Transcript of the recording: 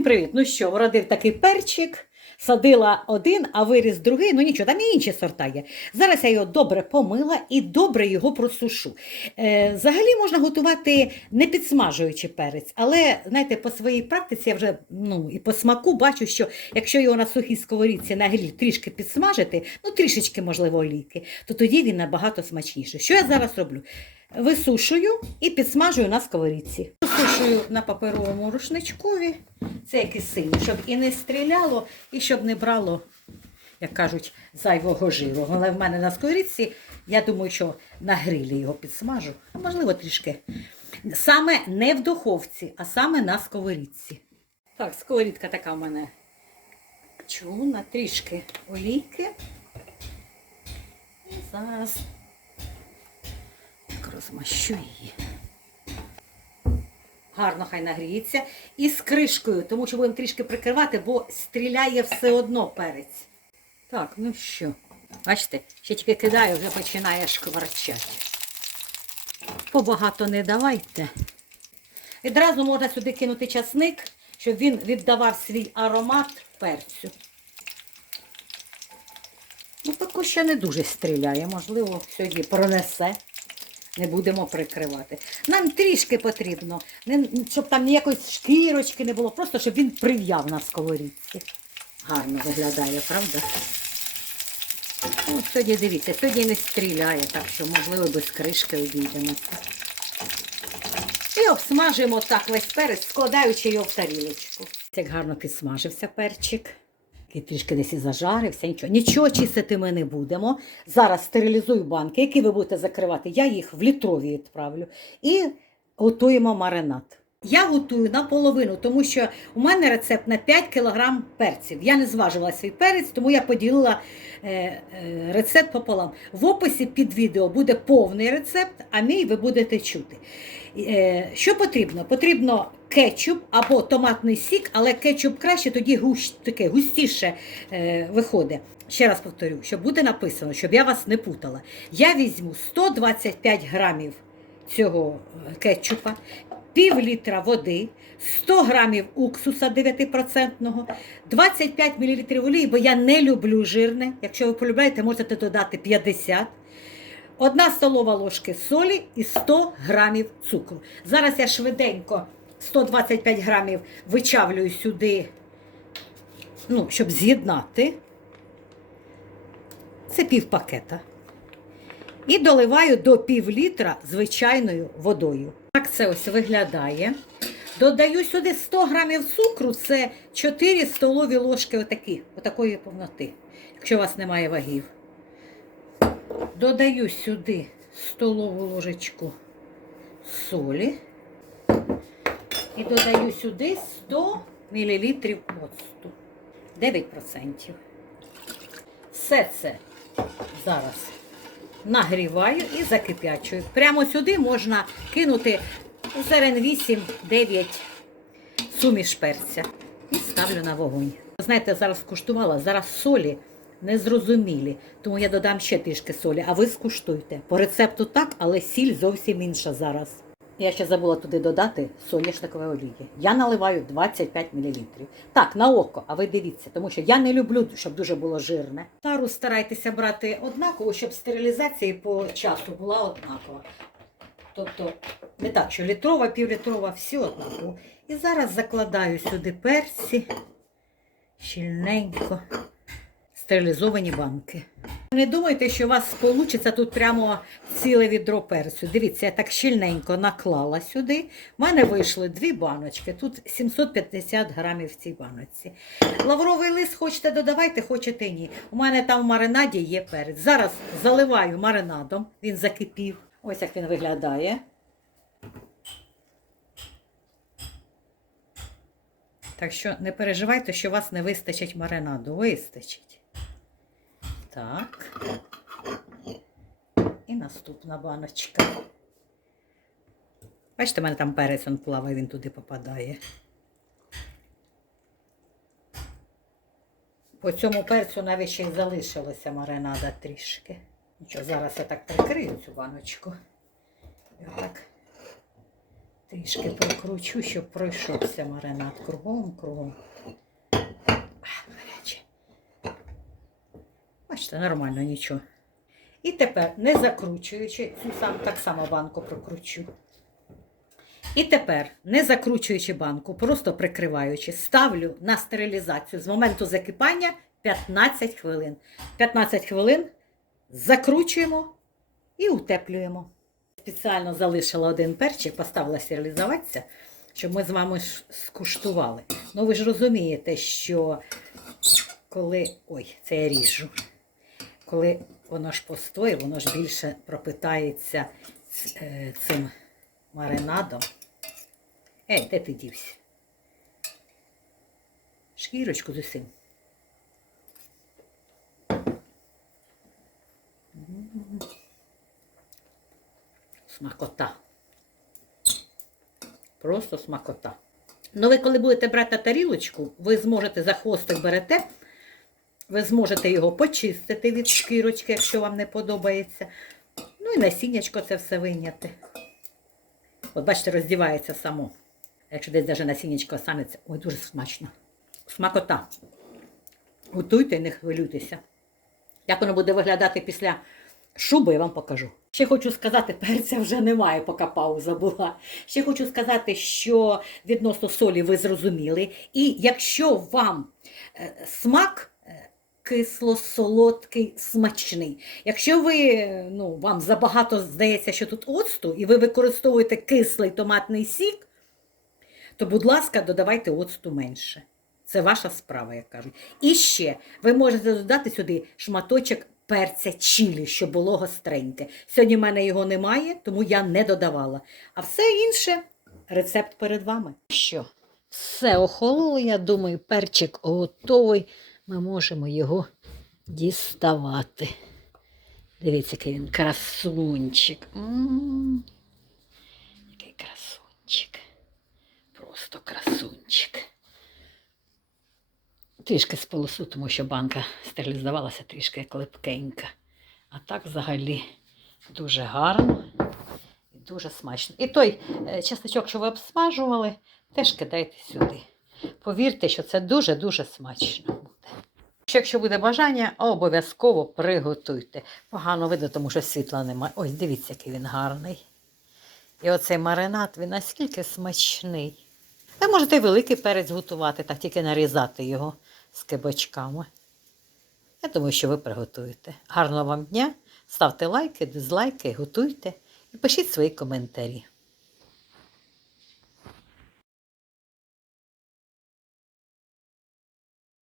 Всім привіт! Ну що, вродив такий перчик, садила один, а виріс другий. Ну нічого, там і інші сорта є. Зараз я його добре помила і добре його просушу. Е, взагалі можна готувати не підсмажуючи перець, але знаєте, по своїй практиці я вже ну, і по смаку бачу, що якщо його на сухій сковорідці на гріль трішки підсмажити, ну трішечки, можливо, олійки, то тоді він набагато смачніший. Що я зараз роблю? Висушую і підсмажую на сковорідці. Висушую на паперовому рушничкові. Це якийсь синій, щоб і не стріляло, і щоб не брало, як кажуть, зайвого жиру. Але в мене на сковорідці, я думаю, що на грилі його підсмажу. Можливо, трішки. Саме не в духовці, а саме на сковорідці. Так, сковорідка така в мене чугунна, трішки олійки. І зараз розмащу її. Гарно хай нагріється. І з кришкою, тому що будемо трішки прикривати, бо стріляє все одно перець. Так, ну що, бачите, ще тільки кидаю, вже починає шкварчати. Побагато не давайте. Відразу можна сюди кинути часник, щоб він віддавав свій аромат перцю. Ну, поки ще не дуже стріляє, можливо, сьогодні пронесе. Не будемо прикривати. Нам трішки потрібно, щоб там ніякої шкірочки не було, просто щоб він прив'яв на сковорідці. Гарно виглядає, правда? Ну, сьогодні дивіться, сьогодні не стріляє, так що, можливо, без кришки обійдемося. І обсмажуємо так весь перець, складаючи його в тарілочку. Як гарно підсмажився перчик. Який трішки десь і зажарився, нічого. Нічого чистити ми не будемо. Зараз стерилізую банки, які ви будете закривати. Я їх в літрові відправлю. І готуємо маринад. Я готую наполовину, тому що у мене рецепт на 5 кг перців. Я не зважила свій перець, тому я поділила е, е, рецепт пополам. В описі під відео буде повний рецепт, а мій ви будете чути. Е, що потрібно? Потрібно кетчуп або томатний сік, але кетчуп краще, тоді гущ, таке густіше е, виходить. Ще раз повторю, щоб буде написано, щоб я вас не путала. Я візьму 125 грамів цього е, кетчупа, пів літра води, 100 грамів уксуса 9%, 25 мл олії, бо я не люблю жирне. Якщо ви полюбляєте, можете додати 50 Одна столова ложки солі і 100 грамів цукру. Зараз я швиденько 125 грамів вичавлюю сюди, ну, щоб з'єднати. Це пів пакета. І доливаю до пів літра звичайною водою. Так це ось виглядає. Додаю сюди 100 грамів цукру, це 4 столові ложки отакі, отакої повноти, якщо у вас немає вагів. Додаю сюди столову ложечку солі і додаю сюди 100 мл оцту. 9%. Все це зараз нагріваю і закип'ячую. Прямо сюди можна кинути зерен 8-9 суміш перця. І ставлю на вогонь. Знаєте, зараз скуштувала, зараз солі незрозумілі, тому я додам ще трішки солі, а ви скуштуйте. По рецепту так, але сіль зовсім інша зараз. Я ще забула туди додати соняшникової олії. Я наливаю 25 мл. Так, на око, а ви дивіться, тому що я не люблю, щоб дуже було жирне. Тару старайтеся брати однаково, щоб стерилізація по часу була однакова. Тобто не так, що літрова, півлітрова, всі однаково. І зараз закладаю сюди перці щільненько стерилізовані банки. Не думайте, що у вас вийде тут прямо ціле відро перцю. Дивіться, я так щільненько наклала сюди. У мене вийшли дві баночки. Тут 750 грамів в цій баночці. Лавровий лист хочете додавайте, хочете ні. У мене там в маринаді є перець. Зараз заливаю маринадом, він закипів. Ось як він виглядає. Так що не переживайте, що у вас не вистачить маринаду. Вистачить. Так. І наступна баночка. Бачите, в мене там перець он плаває, він туди попадає. По цьому перцю навіть ще й залишилося маринада трішки. Нічого, зараз я так прикрию цю баночку. І отак Трішки прокручу, щоб пройшовся маринад кругом, Бачите, нормально, нічого. І тепер, не закручуючи, цю сам, так само банку прокручу. І тепер, не закручуючи банку, просто прикриваючи, ставлю на стерилізацію з моменту закипання 15 хвилин. 15 хвилин закручуємо і утеплюємо. Спеціально залишила один перчик, поставила стерилізуватися, щоб ми з вами скуштували. Ну ви ж розумієте, що коли. Ой, це я ріжу. Коли воно ж постоїть, воно ж більше пропитається е, цим маринадом. Ей, де ти дівся? Шкірочку з усім. Смакота. Просто смакота. Ну, ви коли будете брати тарілочку, ви зможете за хвостик берете, ви зможете його почистити від шкірочки, якщо вам не подобається. Ну і насіннячко це все вийняти. От бачите, роздівається само. Якщо десь навіть насіннячко останеться, ой, дуже смачно. Смакота. Готуйте, і не хвилюйтеся. Як воно буде виглядати після шуби, я вам покажу. Ще хочу сказати, перця вже немає, поки пауза була. Ще хочу сказати, що відносно солі ви зрозуміли. І якщо вам е, смак кисло-солодкий, смачний. Якщо ви, ну, вам забагато здається, що тут оцту, і ви використовуєте кислий томатний сік, то, будь ласка, додавайте оцту менше. Це ваша справа, як кажуть. І ще ви можете додати сюди шматочок перця чилі, щоб було гостреньке. Сьогодні в мене його немає, тому я не додавала. А все інше рецепт перед вами. Що? Все охололо, я думаю, перчик готовий. Ми можемо його діставати. Дивіться, який він красунчик. М, Який красунчик. Просто красунчик. Трішки з полосу, тому що банка стерилізувалася трішки клепкенька. А так взагалі дуже гарно і дуже смачно. І той е, чесничок, що ви обсмажували, теж кидайте сюди. Повірте, що це дуже-дуже смачно буде. Якщо буде бажання, обов'язково приготуйте. Погано видно, тому що світла немає. Ось дивіться, який він гарний. І оцей маринад, він наскільки смачний. Ви можете і великий перець готувати, так тільки нарізати його з кибочками. Я думаю, що ви приготуєте. Гарного вам дня! Ставте лайки, дизлайки, готуйте і пишіть свої коментарі.